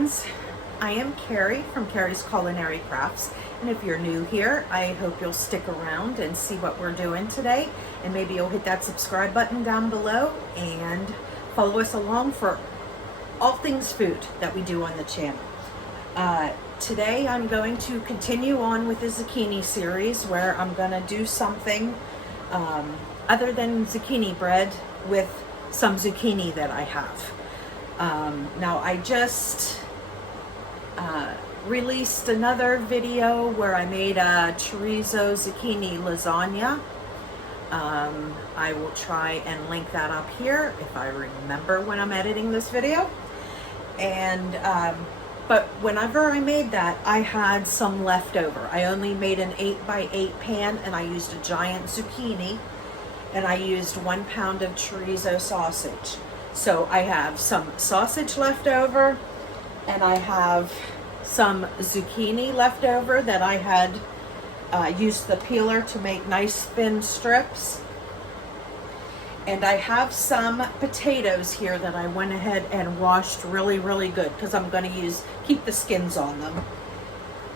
friends, I am Carrie from Carrie's Culinary Crafts, and if you're new here, I hope you'll stick around and see what we're doing today, and maybe you'll hit that subscribe button down below and follow us along for all things food that we do on the channel. Today I'm going to continue on with the Zucchini series, where I'm going to do something other than zucchini bread with some zucchini that I have. Now I just released another video where I made a chorizo zucchini lasagna. I will try and link that up here if I remember when I'm editing this video. And but whenever I made that, I had some leftover. I only made an 8x8 pan, and I used a giant zucchini, and I used 1 pound of chorizo sausage. So I have some sausage left over, and I have some zucchini left over that I had used the peeler to make nice thin strips. And I have some potatoes here that I went ahead and washed really good, because I'm going to keep the skins on them.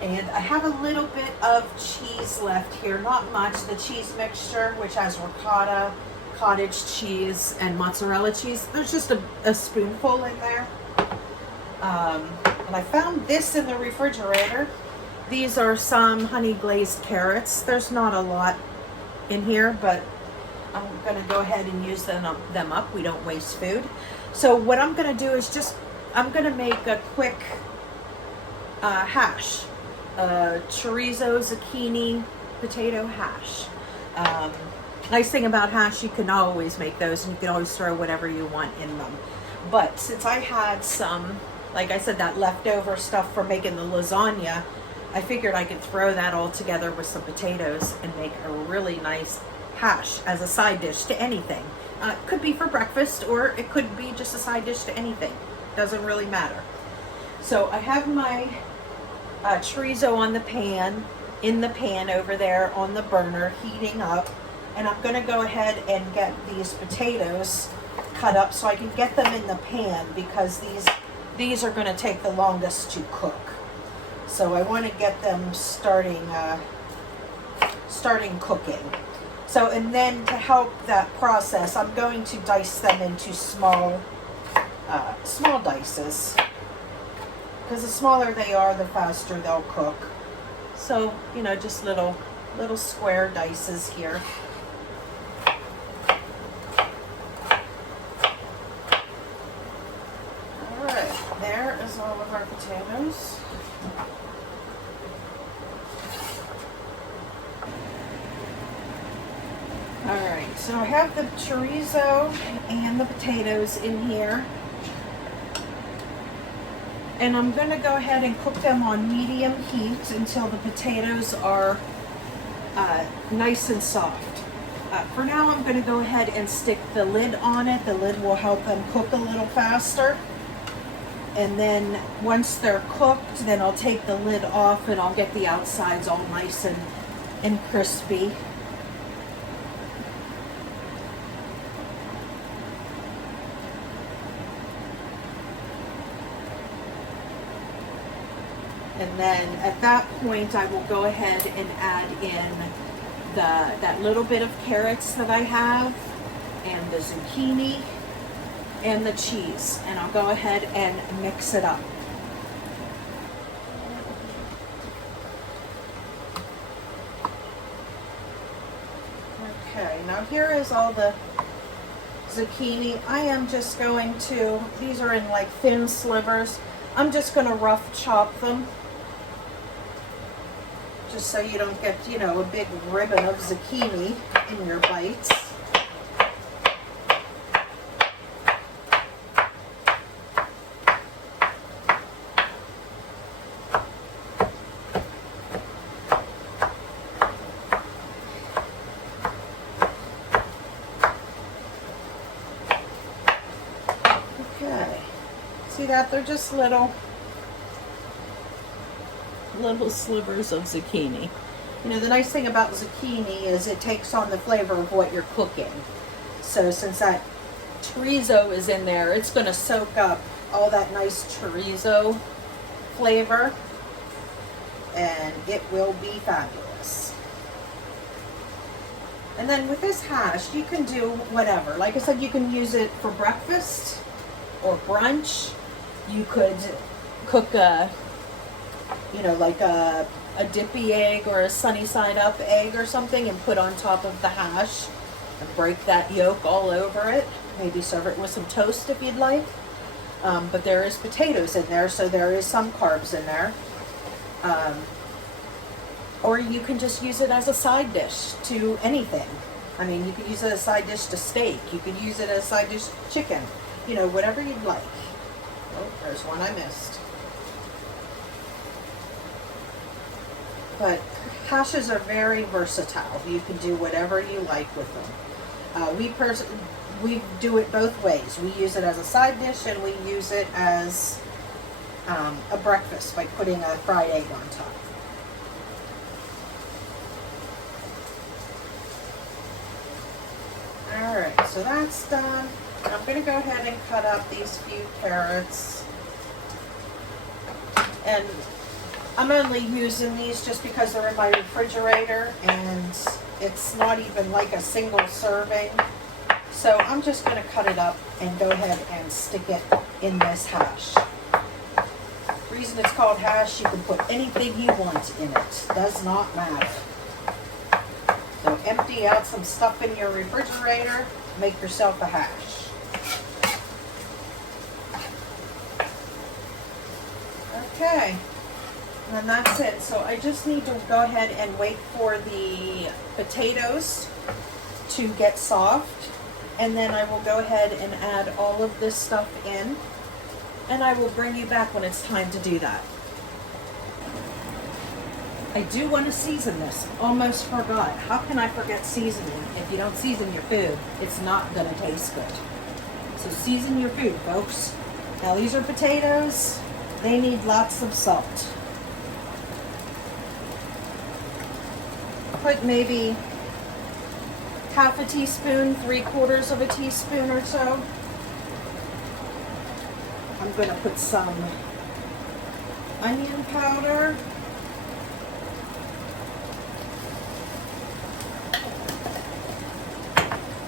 And I have a little bit of cheese left here, not much. The cheese mixture, which has ricotta, cottage cheese, and mozzarella cheese. There's just a spoonful in there. And I found this in the refrigerator. These are some honey glazed carrots. There's not a lot in here, but I'm going to go ahead and use them up. We don't waste food. So what I'm going to do is I'm going to make a quick hash. Chorizo, zucchini, potato hash. Nice thing about hash, you can always make those, and you can always throw whatever you want in them. But since I had some, like I said, that leftover stuff for making the lasagna, I figured I could throw that all together with some potatoes and make a really nice hash as a side dish to anything. It could be for breakfast, or it could be just a side dish to anything. Doesn't really matter. So I have my chorizo in the pan over there on the burner, heating up. And I'm going to go ahead and get these potatoes cut up so I can get them in the pan, because these are going to take the longest to cook. So I want to get them starting cooking. So, and then to help that process, I'm going to dice them into small dices, because the smaller they are, the faster they'll cook. So, just little square dices here. There is all of our potatoes. Alright, so I have the chorizo and the potatoes in here. And I'm going to go ahead and cook them on medium heat until the potatoes are nice and soft. For now, I'm going to go ahead and stick the lid on it. The lid will help them cook a little faster. And then once they're cooked, then I'll take the lid off and I'll get the outsides all nice and crispy. And then at that point, I will go ahead and add in that little bit of carrots that I have, and the zucchini, and the cheese, and I'll go ahead and mix it up. Okay, now here is all the zucchini. I am just going to, these are in like thin slivers, I'm just going to rough chop them, just so you don't get, a big ribbon of zucchini in your bites. See that? They're just little slivers of zucchini. The nice thing about zucchini is it takes on the flavor of what you're cooking. So since that chorizo is in there, it's going to soak up all that nice chorizo flavor, and it will be fabulous. And then with this hash, you can do whatever. Like I said, you can use it for breakfast or brunch. You could cook a, like a dippy egg or a sunny side up egg or something and put on top of the hash and break that yolk all over it. Maybe serve it with some toast if you'd like. But there is potatoes in there, so there is some carbs in there. Or you can just use it as a side dish to anything. I mean, you could use it as a side dish to steak. You could use it as a side dish to chicken. Whatever you'd like. Oh, there's one I missed. But hashes are very versatile. You can do whatever you like with them. We do it both ways. We use it as a side dish, and we use it as a breakfast by putting a fried egg on top. Alright, so that's done. I'm going to go ahead and cut up these few carrots. And I'm only using these just because they're in my refrigerator, and it's not even like a single serving. So I'm just going to cut it up and go ahead and stick it in this hash. The reason it's called hash, you can put anything you want in it. Does not matter. So empty out some stuff in your refrigerator, make yourself a hash. Okay, and that's it. So I just need to go ahead and wait for the potatoes to get soft, and then I will go ahead and add all of this stuff in, and I will bring you back when it's time to do that. I do want to season this. Almost forgot. How can I forget seasoning? If you don't season your food, it's not going to taste good. So season your food, folks. Now these are potatoes. They need lots of salt. Put maybe half a teaspoon, 3/4 of a teaspoon or so. I'm going to put some onion powder.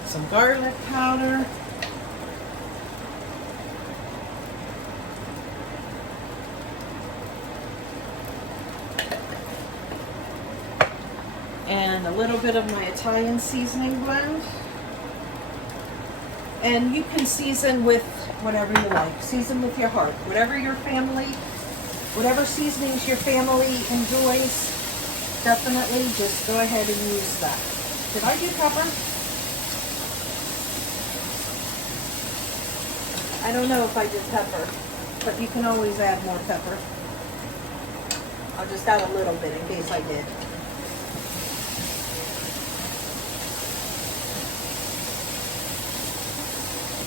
Some garlic powder. And a little bit of my Italian seasoning blend. And you can season with whatever you like. Season with your heart. Whatever your family, whatever seasonings your family enjoys, definitely just go ahead and use that. Did I do pepper? I don't know if I did pepper, but you can always add more pepper. I'll just add a little bit in case I did.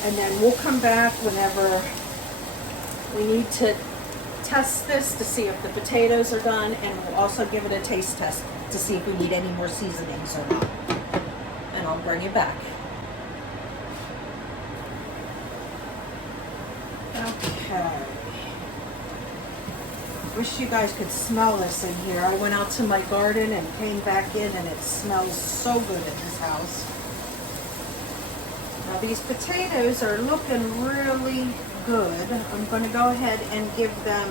And then we'll come back whenever we need to test this to see if the potatoes are done, and we'll also give it a taste test to see if we need any more seasonings or not. And I'll bring it back. Okay. Wish you guys could smell this in here. I went out to my garden and came back in, and it smells so good in this house. Now these potatoes are looking really good. I'm going to go ahead and give them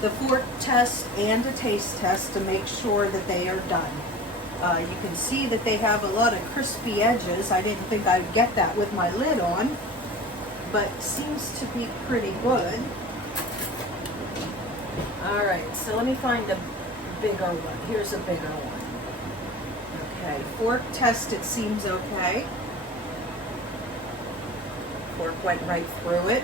the fork test and a taste test to make sure that they are done. You can see that they have a lot of crispy edges. I didn't think I'd get that with my lid on, but seems to be pretty good. Alright, so let me find a bigger one. Here's a bigger one. Okay, fork test, it seems okay. Fork went right through it.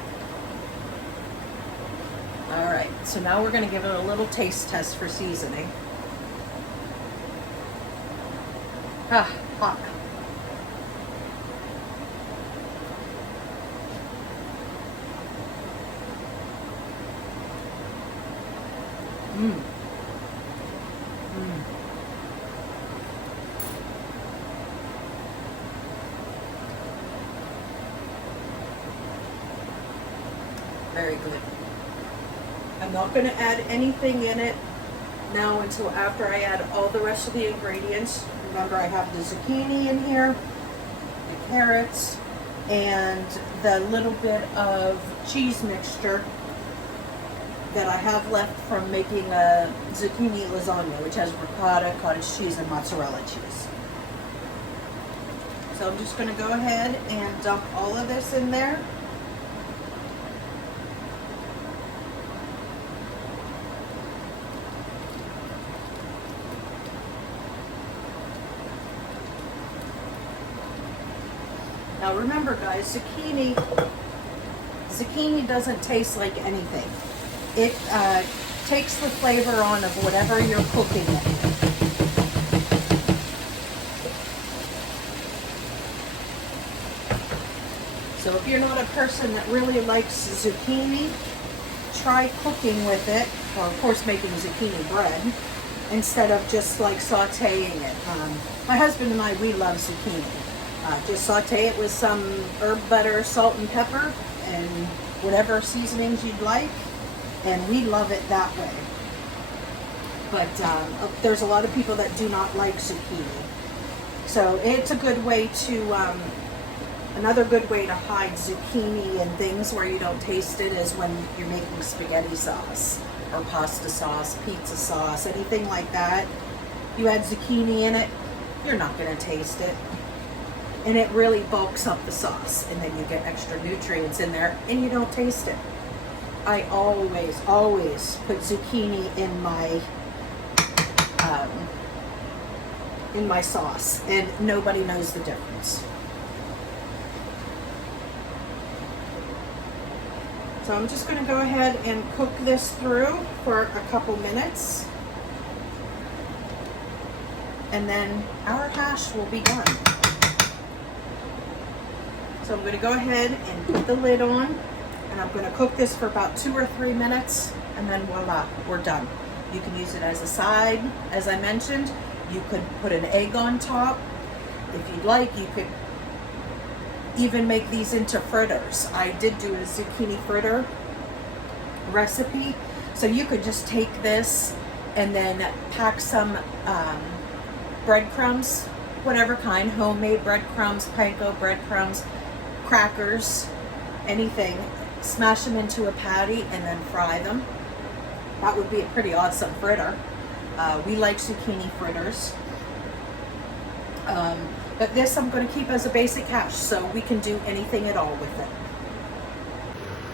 Alright, so now we're going to give it a little taste test for seasoning. Ah, hot. Very good. I'm I'm not going to add anything in it now until after I add all the rest of the ingredients. Remember, I have the zucchini in here, the carrots, and the little bit of cheese mixture that I have left from making a zucchini lasagna, which has ricotta, cottage cheese, and mozzarella cheese. So I'm just going to go ahead and dump all of this in there. Now remember, guys, zucchini doesn't taste like anything. It takes the flavor on of whatever you're cooking it. So if you're not a person that really likes zucchini, try cooking with it, or of course making zucchini bread, instead of just like sauteing it. My husband and I, we love zucchini. Just saute it with some herb butter, salt, and pepper, and whatever seasonings you'd like, and we love it that way. But there's a lot of people that do not like zucchini. So it's a good way to, another good way to hide zucchini and things where you don't taste it is when you're making spaghetti sauce or pasta sauce, pizza sauce, anything like that. You add zucchini in it, you're not going to taste it. And it really bulks up the sauce, and then you get extra nutrients in there and you don't taste it. I always put zucchini in my sauce, and nobody knows the difference. So I'm just going to go ahead and cook this through for a couple minutes, and then our hash will be done. So I'm going to go ahead and put the lid on, and I'm going to cook this for about 2 or 3 minutes, and then voila, we're done. You can use it as a side, as I mentioned. You could put an egg on top. If you'd like, you could even make these into fritters. I did do a zucchini fritter recipe. So you could just take this and then pack some breadcrumbs, whatever kind, homemade breadcrumbs, panko breadcrumbs, crackers, anything, smash them into a patty and then fry them. That would be a pretty awesome fritter. We like zucchini fritters. But this I'm going to keep as a basic hash, so we can do anything at all with it.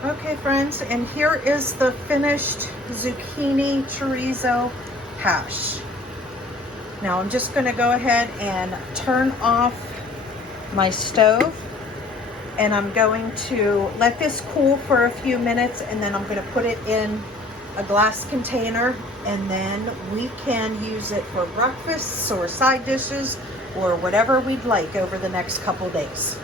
Okay, friends, and here is the finished zucchini chorizo hash. Now I'm just going to go ahead and turn off my stove, and I'm going to let this cool for a few minutes, and then I'm going to put it in a glass container, and then we can use it for breakfasts or side dishes or whatever we'd like over the next couple days.